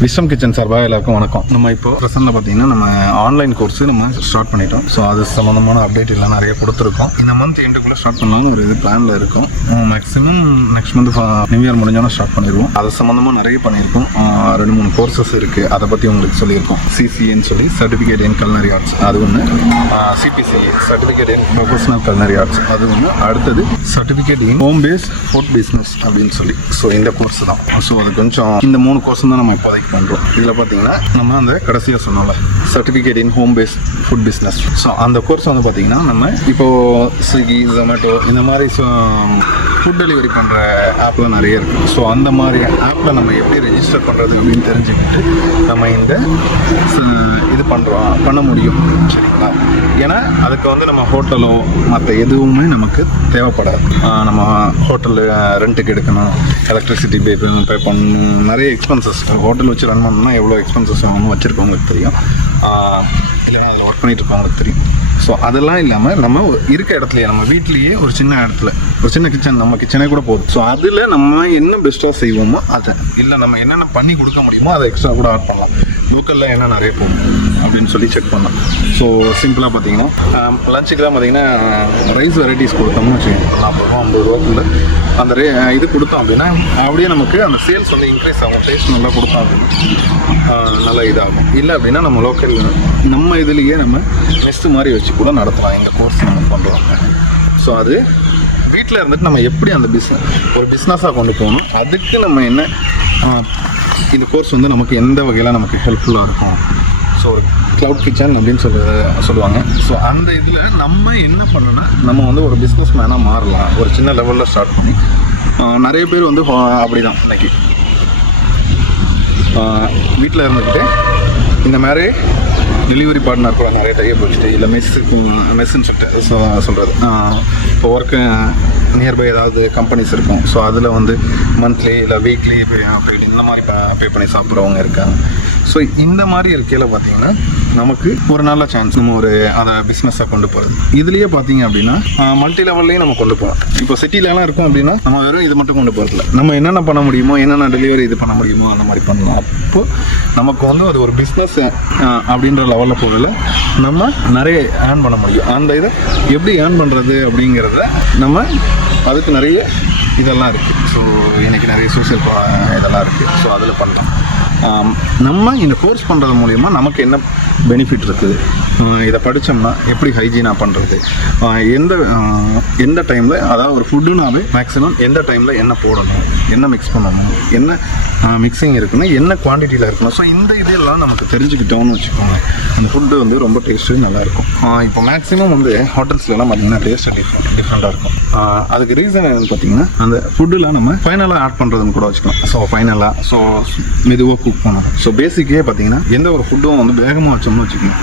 விஸ்ரம் kitchen சார்பாக எல்லாருக்கும் வணக்கம். நம்ம இப்போ ப்ரெசென்ட்டில் பார்த்தீங்கன்னா நம்ம ஆன்லைன் கோர்ஸ் நம்ம ஸ்டார்ட் பண்ணிட்டோம். ஸோ அது சம்மந்தமான அப்டேட் எல்லாம் நிறைய கொடுத்துருக்கோம். இந்த மந்த் எண்டுக்குள்ளே ஸ்டார்ட் பண்ணலாம்னு ஒரு பிளானில் இருக்கும். Maximum next month new year முடிஞ்சோன்னா ஸ்டார்ட் பண்ணிடுவோம். அது சம்மந்தமாக நிறைய பண்ணியிருக்கோம். 2-3 கோர்சஸ் இருக்குது. அதை பற்றி உங்களுக்கு சொல்லியிருக்கோம். சிசிஏன்னு சொல்லி சர்டிஃபிகேட் இன் கல்னரி ஆர்ட்ஸ் அது ஒன்று, CPCA certificate in professional culinary arts அது ஒன்று, அடுத்தது certificate in home base food business அப்படின்னு சொல்லி. ஸோ இந்த கோர்ஸ் தான். ஸோ அது கொஞ்சம் இந்த 3 கோர்ஸ் தான் நம்ம இப்போதைக்கு பண்ணுறோம். இதில் பார்த்தீங்கன்னா நம்ம அந்த கடைசியாக சொன்னோம்ல certificate in home base food business. So அந்த கோர்ஸ் வந்து பார்த்தீங்கன்னா நம்ம இப்போது ஸ்விக்கி, ஜொமேட்டோ இந்த மாதிரி ஃபுட் டெலிவரி பண்ணுற ஆப்லாம் நிறைய இருக்குது. ஸோ அந்த மாதிரி ஆப்பில் நம்ம எப்படி ரெஜிஸ்டர் பண்ணுறது அப்படின்னு தெரிஞ்சுக்கிட்டு நம்ம இந்த இது பண்ண முடியும். சரிங்களா? ஏன்னா அதுக்கு வந்து நம்ம ஹோட்டலோ மற்ற எதுவுமே நமக்கு தேவைப்படாது. நம்ம ஹோட்டலில் ரெண்ட்டுக்கு எடுக்கணும், எலக்ட்ரிசிட்டி பே பண்ணணும், நிறைய எக்ஸ்பென்சஸ். ஹோட்டல் வச்சு ரன் பண்ணணும்னா எவ்வளோ எக்ஸ்பென்சஸ் ஆகணும் வச்சுருக்கவங்களுக்கு தெரியும், இல்லைனா அதில் ஒர்க் பண்ணிட்டு இருக்கவங்களுக்கு தெரியும். ஸோ அதெல்லாம் இல்லாமல் நம்ம இருக்க இடத்துலையே நம்ம வீட்லேயே ஒரு சின்ன இடத்துல ஒரு சின்ன கிச்சன், நம்ம கிச்சனே கூட போதும். ஸோ அதில் நம்ம என்ன பெஸ்ட்டாக செய்வோமோ அதை, இல்லை நம்ம என்னென்ன பண்ணி கொடுக்க முடியுமோ அதை எக்ஸ்ட்ரா கூட ஆட் பண்ணலாம். லோக்கலில் என்ன நிறைய போகும் அப்படின்னு சொல்லி செக் பண்ணலாம். ஸோ சிம்பிளாக பார்த்தீங்கன்னா லஞ்சுக்கெலாம் பார்த்தீங்கன்னா ரைஸ் வெரைட்டிஸ் கொடுத்தோம்னு வச்சுக்கோங்க, 40 ரூபா 50 ரூபாக்குள்ள அந்த இது கொடுத்தோம் அப்படின்னா அப்படியே நமக்கு அந்த சேல்ஸ் வந்து இன்க்ரீஸ் ஆகும். டேஸ்ட் நல்லா கொடுத்தோம் அப்படின்னா நல்லா இதாகும். இல்லை அப்படின்னா நம்ம லோக்கல் நம்ம இதுலேயே நம்ம நெஸ்ட்டு மாதிரி வச்சு கூட நடத்தலாம். இந்த கோர்ஸ் நம்ம பண்ணுறோம். ஸோ அது வீட்டில் இருந்துட்டு நம்ம எப்படி அந்த ஒரு பிஸ்னஸாக கொண்டு போகணும், அதுக்கு நம்ம என்ன இந்த கோர்ஸ் வந்து நமக்கு எந்த வகையில் நமக்கு ஹெல்ப்ஃபுல்லாக இருக்கும். ஸோ ஒரு க்ளவுட் கிச்சன் அப்படின்னு சொல்லுவாங்க. ஸோ அந்த இதில் நம்ம என்ன பண்ணணும்னா நம்ம வந்து ஒரு பிஸ்னஸ் மேனாக மாறலாம். ஒரு சின்ன லெவலில் ஸ்டார்ட் பண்ணி நிறைய பேர் வந்து அப்படி தான் இன்னைக்கு வீட்டில் இருந்துக்கிட்டு இந்த மாதிரி டெலிவரி பார்ட்னர் கூட நிறைய டைப் வச்சுட்டு, இல்லை மெஸ்ஸுன்னு சொல்லிட்டு சொல்கிறது. இப்போ ஒர்க்கு நியர்பை ஏதாவது கம்பெனிஸ் இருக்கும். ஸோ அதில் வந்து மந்த்லி இல்லை வீக்லி போய்ட்டு இந்த மாதிரி பே பண்ணி சாப்பிட்றவங்க இருக்காங்க. ஸோ இந்த மாதிரி இருக்கையில் பார்த்தீங்கன்னா நமக்கு ஒரு நல்ல சான்ஸ் நம்ம ஒரு அதை பிஸ்னஸாக கொண்டு போகிறது. இதுலேயே பார்த்தீங்க அப்படின்னா மல்டி லெவல்லையும் நம்ம கொண்டு போகலாம். இப்போ சிட்டிலலாம் இருக்கும் அப்படின்னா நம்ம வெறும் இது மட்டும் கொண்டு போகிறதில்ல, நம்ம என்னென்ன பண்ண முடியுமோ, என்னென்ன டெலிவரி இது பண்ண முடியுமோ அந்த மாதிரி பண்ணலாம். அப்போது நமக்கு வந்து அது ஒரு பிஸ்னஸ் அப்படின்ற லெவலில் போகல நம்ம நிறைய ஏர்ன் பண்ண முடியும். அந்த இதை எப்படி ஏர்ன் பண்ணுறது அப்படிங்கிறத நம்ம அதுக்கு நிறைய இதெல்லாம் இருக்குது. ஸோ இன்றைக்கி நிறைய சோஷியல் இதெல்லாம் இருக்குது. ஸோ அதில் பண்ணலாம். நம்ம இந்த கோர்ஸ் பண்ணுறது மூலிமா நமக்கு என்ன பெனிஃபிட் இருக்குது, இதை படித்தோம்னா எப்படி ஹைஜீனாக பண்ணுறது, எந்த டைமில், அதாவது ஒரு ஃபுட்டுனாவே மேக்ஸிமம் எந்த டைமில் என்ன போடணும், என்ன மிக்ஸ் பண்ணணும், என்ன மிக்சிங் இருக்குன்னா என்ன குவான்டிட்டியில் இருக்கணும். ஸோ இந்த இதெல்லாம் நமக்கு தெரிஞ்சுக்கிட்டோம்னு வச்சுக்கோங்க, அந்த ஃபுட்டு வந்து ரொம்ப டேஸ்ட்டு நல்லாயிருக்கும். இப்போ மேக்ஸிமம் வந்து ஹோட்டல்ஸ்லாம் பார்த்திங்கன்னா டேஸ்ட்டு டிஃப்ரெண்ட்டாக இருக்கும். அதுக்கு ரீசன் என்னென்னு பார்த்தீங்கன்னா அந்த ஃபுட்டில் நம்ம ஃபைனலாக ஆட் பண்ணுறதுன்னு கூட வச்சுக்கலாம். ஸோ ஃபைனலாக மெதுவாக குக் பண்ணணும். ஸோ பேசிக்கே பார்த்தீங்கன்னா எந்த ஒரு ஃபுட்டும் வந்து வேகமாக வச்சோம்னு வச்சுக்கோங்க,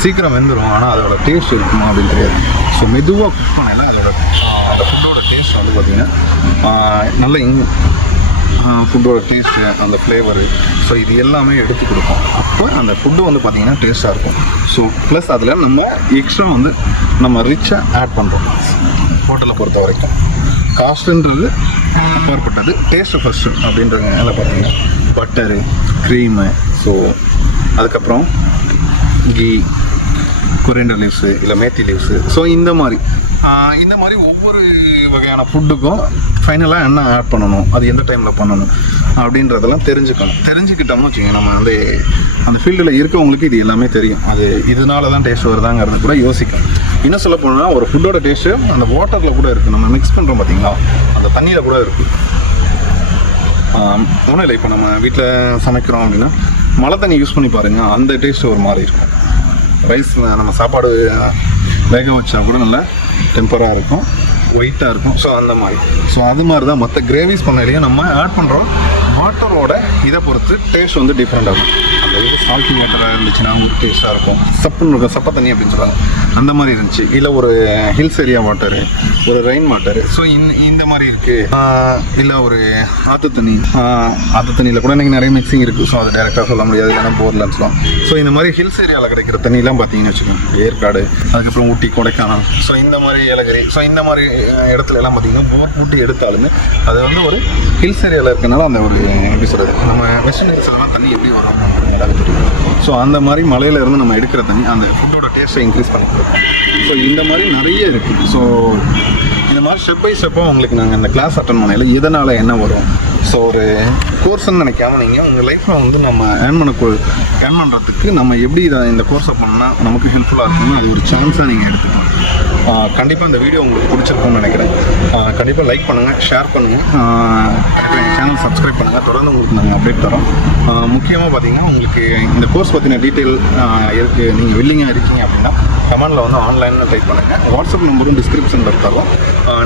சீக்கிரம் வெந்துடும், ஆனால் அதோட டேஸ்ட் இருக்குமா அப்படின்னு தெரியாது. ஸோ மெதுவாக குக் பண்ணல அந்த ஃபுட்டோட டேஸ்ட் வந்து பார்த்திங்கன்னா நல்ல ஃபுட்டோட டேஸ்ட்டு, அந்த ஃப்ளேவரு, ஸோ இது எல்லாமே எடுத்து கொடுக்கும். அப்போ அந்த ஃபுட்டு வந்து பார்த்திங்கன்னா டேஸ்ட்டாக இருக்கும். ஸோ ப்ளஸ் அதில் நம்ம எக்ஸ்ட்ரா வந்து நம்ம ரிச்சாக ஆட் பண்ணுறோம். ஹோட்டலை பொறுத்த வரைக்கும் காஸ்ட்டுன்றது அப்பாற்பட்டது, டேஸ்ட்டு ஃபஸ்ட்டு அப்படின்றதுனால பார்த்திங்கன்னா பட்டரு, க்ரீமு, ஸோ அதுக்கப்புறம் கீ, கொரியண்டர் லீவ்ஸு இல்லை மேத்தி லீவ்ஸு, ஸோ இந்த மாதிரி ஒவ்வொரு வகையான ஃபுட்டுக்கும் ஃபைனலாக என்ன ஆட் பண்ணணும், அது எந்த டைமில் பண்ணணும் அப்படின்றதெல்லாம் தெரிஞ்சுக்கிட்டோம்னு வச்சுக்கோங்க, நம்ம வந்து அந்த ஃபீல்டில் இருக்கவங்களுக்கு இது எல்லாமே தெரியும். அது இதனால தான் டேஸ்ட் வருதாங்கிறது கூட யோசிக்கணும். இன்னும் சொல்ல போனால் ஒரு ஃபுட்டோட டேஸ்ட்டு அந்த வாட்டரில் கூட இருக்குது. நம்ம மிக்ஸ் பண்ணுறோம் பார்த்தீங்களா, அந்த தண்ணியில் கூட இருக்குது. ஒன்றும் இல்லை, இப்போ நம்ம வீட்டில் சமைக்கிறோம் அப்படின்னா மழை தண்ணி யூஸ் பண்ணி பாருங்கள், அந்த டேஸ்ட்டு ஒரு மாதிரி இருக்கும். ரைஸ் நம்ம சாப்பாடு வேக வச்சா கூட நல்லா டெம்பராக இருக்கும், ஒயிட்டாக இருக்கும். ஸோ அந்த மாதிரி அது மாதிரி தான் மற்ற கிரேவிஸ் பண்ணலையே நம்ம ஆட் பண்ணுறோம். வாட்டரோட இதை பொறுத்து டேஸ்ட் வந்து டிஃப்ரெண்ட் ஆகும். அந்த இது சால்ட்டி வாட்டராக இருந்துச்சுன்னா ஒரு டேஸ்ட்டாக இருக்கும், சப்புன்னு இருக்கும், சப்பை தண்ணி அப்படின்னு சொல்லுவாங்க, அந்த மாதிரி இருந்துச்சு. இல்லை ஒரு ஹில்ஸ் ஏரியா வாட்டரு, ஒரு ரெயின் வாட்டரு, ஸோ இந்த மாதிரி இருக்குது. இல்லை ஒரு ஆற்று தண்ணியில் கூட இன்றைக்கி நிறைய மிக்சிங் இருக்குது. ஸோ அது டேரெக்டாக சொல்ல முடியாது, இல்லைன்னா போர்லன்னு சொல்லலாம். ஸோ இந்த மாதிரி ஹில்ஸ் ஏரியாவில் கிடைக்கிற தண்ணிலாம் பார்த்தீங்கன்னு வச்சுக்கோங்க, ஏற்காடு, அதுக்கப்புறம் ஊட்டி, கொடைக்கானல், ஸோ இந்த மாதிரி ஏலகிரி, ஸோ இந்த மாதிரி இடத்துல எல்லாம் பார்த்தீங்கன்னா போர் ஊட்டி எடுத்தாலுமே அது வந்து ஒரு ஹில்ஸ் ஏரியாவில் இருக்கனால அந்த ஒரு எப்படி சொல்கிறது, நம்ம மிஷினரிஸ்லாம் தண்ணி எப்படி வரும் நமக்கு நல்லா தெரியும். ஸோ அந்த மாதிரி மலையில இருந்து நம்ம எடுக்கிற தண்ணி அந்த ஃபுட்டோட டேஸ்ட்டை இன்க்ரீஸ் பண்ணி கொடுக்கும். ஸோ இந்த மாதிரி நிறைய இருக்குது. ஸோ இந்த மாதிரி ஸ்டெப் பை ஸ்டெப்பாக உங்களுக்கு நாங்கள் இந்த கிளாஸ் அட்டன் பண்ணையில் எதனால் என்ன வரும், ஸோ ஒரு கோர்ஸ்ன்னு நினைக்காம நீங்கள் உங்கள் லைஃப்பில் வந்து நம்ம ஏர்ன் பண்ணுறதுக்கு நம்ம எப்படி இந்த கோர்ஸை பண்ணால் நமக்கு ஹெல்ப்ஃபுல்லாக இருக்குன்னு அது ஒரு சான்ஸாக நீங்கள் எடுத்துக்கலாம். கண்டிப்பாக இந்த வீடியோ உங்களுக்கு பிடிச்சிருக்கும்னு நினைக்கிறேன். கண்டிப்பாக லைக் பண்ணுங்கள், ஷேர் பண்ணுங்கள், கண்டிப்பாக எங்கள் சேனல் சப்ஸ்கிரைப் பண்ணுங்கள். தொடர்ந்து உங்களுக்கு நாங்கள் அப்டேட் தரோம். முக்கியமாக பார்த்தீங்கன்னா உங்களுக்கு இந்த கோர்ஸ் பற்றின டீட்டெயில் இருக்குது, நீங்கள் வில்லிங்காக இருக்கீங்க அப்படின்னா கமெண்டில் வந்து ஆன்லைனில் டைப் பண்ணுங்கள். வாட்ஸ்அப் நம்பரும் டிஸ்கிரிப்ஷனில் தரோம்,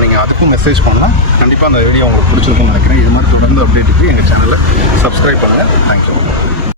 நீங்கள் அதுக்கும் மெசேஜ் பண்ணால் கண்டிப்பாக அந்த வீடியோ உங்களுக்கு பிடிச்சிருக்கும்னு நினைக்கிறேன். இது மாதிரி தொடர்ந்து அப்டேட்டுக்கு எங்கள் சேனலில் சப்ஸ்கிரைப் பண்ணுங்கள். தேங்க்யூ.